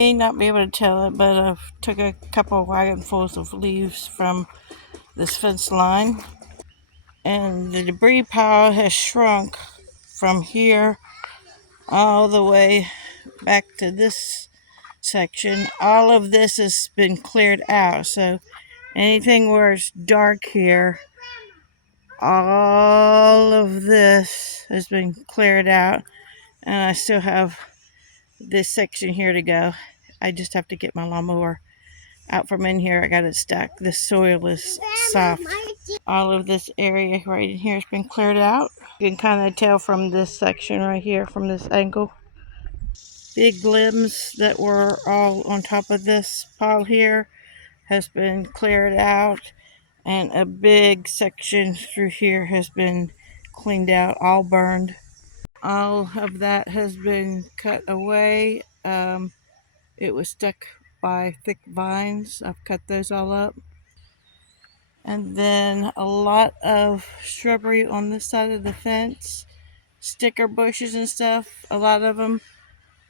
May not be able to tell it, but I took a couple of wagonfuls of leaves from this fence line, and the debris pile has shrunk from here all the way back to this section. All of this has been cleared out, so anything where it's dark here, all of this has been cleared out, and I still have this section here to go. I just have to get my lawnmower out from in here. I got it stuck. The soil is soft. All of this area right in here has been cleared out. You can kind of tell from this section right here, from this angle. Big limbs that were all on top of this pile here has been cleared out, and a big section through here has been cleaned out, all burned. All of that has been cut away. It was stuck by thick vines. I've cut those all up. And then a lot of shrubbery on this side of the fence, sticker bushes and stuff, a lot of them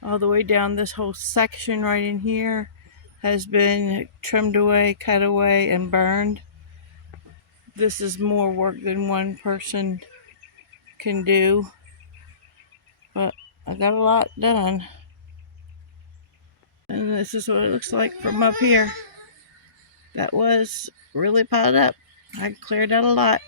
all the way down this whole section right in here has been trimmed away, cut away, and burned. This is more work than one person can do, but I got a lot done. And this is what it looks like from up here. That was really piled up. I cleared out a lot.